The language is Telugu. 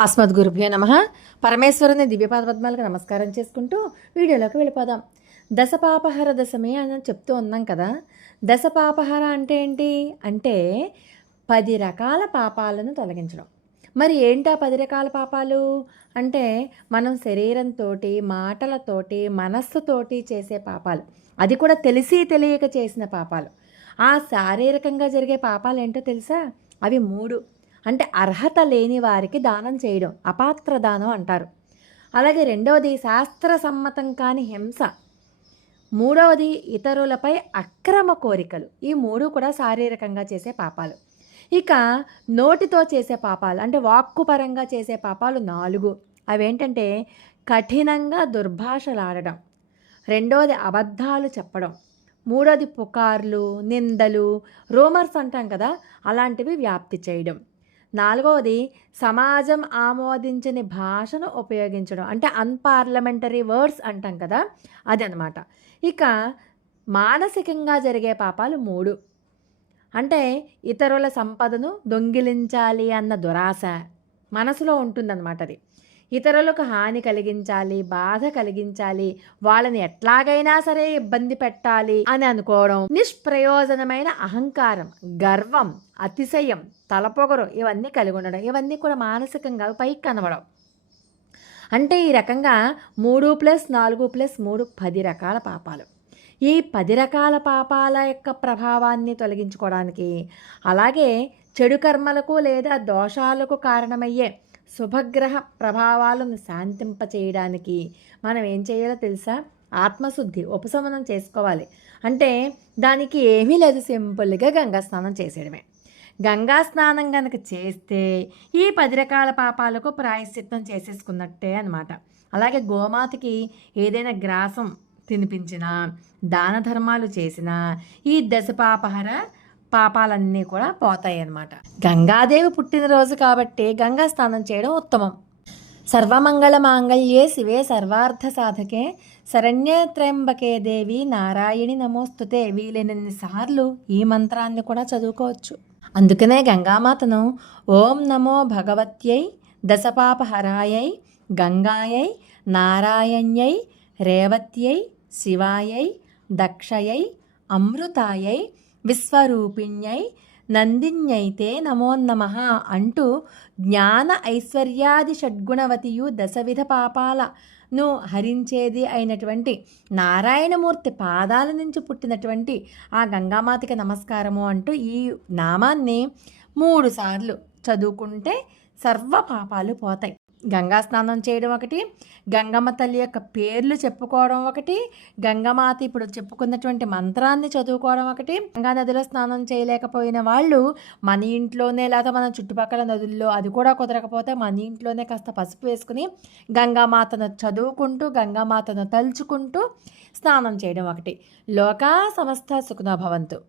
అస్మద్ గురుభ్యో నమ. పరమేశ్వరుని దివ్యపాద పద్మాలకు నమస్కారం చేసుకుంటూ వీడియోలోకి వెళ్ళిపోదాం. దశపాపహర దశమే అని చెప్తూ ఉన్నాం కదా. దశపాపహర అంటే ఏంటి? అంటే పది రకాల పాపాలను తొలగించడం. మరి ఏంటా పది రకాల పాపాలు? అంటే మనం శరీరంతో మాటలతోటి మనస్సుతోటి చేసే పాపాలు. అది కూడా తెలిసి తెలియక చేసిన పాపాలు. ఆ శారీరకంగా జరిగే పాపాలు ఏంటో తెలుసా? అవి మూడు. అంటే అర్హత లేని వారికి దానం చేయడం అపాత్ర దానం అంటారు. అలాగే రెండవది శాస్త్ర సమ్మతం కాని హింస. మూడవది ఇతరులపై అక్రమ కోరికలు. ఈ మూడు కూడా శారీరకంగా చేసే పాపాలు. ఇక నోటితో చేసే పాపాలు అంటే వాక్కు పరంగా చేసే పాపాలు నాలుగు. అవేంటంటే కఠినంగా దుర్భాషలాడడం. రెండవది అబద్ధాలు చెప్పడం. మూడోది పుకార్లు నిందలు రూమర్స్ అంటాం కదా అలాంటివి వ్యాప్తి చేయడం. నాలుగవది సమాజం ఆమోదించని భాషను ఉపయోగించడం. అంటే అన్పార్లమెంటరీ వర్డ్స్ అంటాం కదా అది అనమాట ఇక మానసికంగా జరిగే పాపాలు మూడు. అంటే ఇతరుల సంపదను దొంగిలించాలి అన్న దురాశ మనసులో ఉంటుందన్నమాట అది. ఇతరులకు హాని కలిగించాలి బాధ కలిగించాలి వాళ్ళని ఎట్లాగైనా సరే ఇబ్బంది పెట్టాలి అని అనుకోవడం నిష్ప్రయోజనమైన అహంకారం గర్వం అతిశయం తలపొగరు ఇవన్నీ కలిగి ఉండడం ఇవన్నీ కూడా మానసికంగా పైకి కనబడవు. అంటే ఈ రకంగా మూడు ప్లస్ నాలుగు ప్లస్ మూడు పది రకాల పాపాలు. ఈ పది రకాల పాపాల యొక్క ప్రభావాన్ని తొలగించుకోవడానికి అలాగే చెడు కర్మలకు లేదా దోషాలకు కారణమయ్యే శుభగ్రహ ప్రభావాలను శాంతింపచేయడానికి మనం ఏం చేయాలో తెలుసా? ఆత్మశుద్ధి ఉపశమనం చేసుకోవాలి. అంటే దానికి ఏమీ లేదు సింపుల్గా గంగా స్నానం చేసేయడమే. గంగా స్నానం కనుక చేస్తే ఈ పది రకాల పాపాలకు ప్రాయశ్చిత్తం చేసేసుకున్నట్టే అనమాట అలాగే గోమాతకి ఏదైనా గ్రాసం తినిపించినా దాన ధర్మాలు చేసినా ఈ దశపాపహర పాపాలన్నీ కూడా పోతాయి అన్నమాట గంగాదేవి పుట్టినరోజు కాబట్టి గంగా స్నానం చేయడం ఉత్తమం. సర్వమంగళ మాంగళ్యే శివే సర్వార్థ సాధకే శరణ్యత్రయంబకే దేవి నారాయణి నమోస్తుతే వీలైనన్ని సార్లు ఈ మంత్రాన్ని కూడా చదువుకోవచ్చు. అందుకనే గంగామాతను ఓం నమో భగవత్యై దశపాపహరాయై గంగాయై నారాయణ్యై రేవత్యై శివాయై దక్షయై అమృతాయై విశ్వరూపిణ్యై నందిన్యైతే నమో నమ అంటూ జ్ఞాన ఐశ్వర్యాది షడ్గుణవతియు దశవిధ పాపాలను హరించేది అయినటువంటి నారాయణమూర్తి పాదాల నుంచి పుట్టినటువంటి ఆ గంగామాతకి నమస్కారము అంటూ ఈ నామాన్ని మూడుసార్లు చదువుకుంటే సర్వ పాపాలు పోతాయి. గంగా స్నానం చేయడం ఒకటి గంగమ్మ తల్లి యొక్క పేర్లు చెప్పుకోవడం ఒకటి గంగమాత ఇప్పుడు చెప్పుకున్నటువంటి మంత్రాన్ని చదువుకోవడం ఒకటి. గంగా నదిలో స్నానం చేయలేకపోయిన వాళ్ళు మన ఇంట్లోనే లేదా మన చుట్టుపక్కల నదుల్లో అది కూడా కుదరకపోతే మన ఇంట్లోనే కాస్త పసుపు వేసుకుని గంగామాతను చదువుకుంటూ గంగామాతను తలుచుకుంటూ స్నానం చేయడం ఒకటి. లోకా సమస్త సుఖనభవంతు